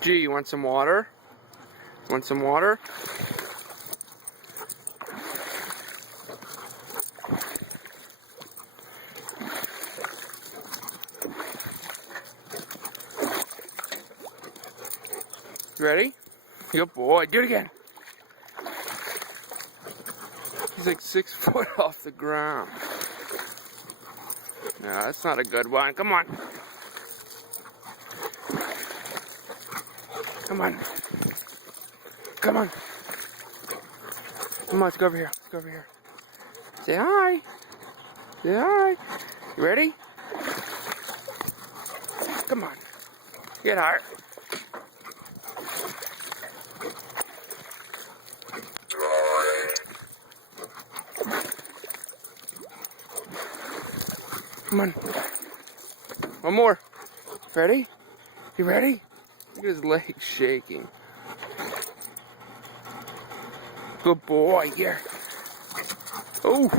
Gee, you want some water? Want some water? Ready? Good boy. Do it again. He's like 6 foot off the ground. No, that's not a good one. Come on. Come on. Come on. Come on, let's go over here. Let's go over here. Say hi. Say hi. You ready? Come on. Get higher. Come on. One more. Ready? You ready? Look at his legs shaking. Good boy, here. Oh.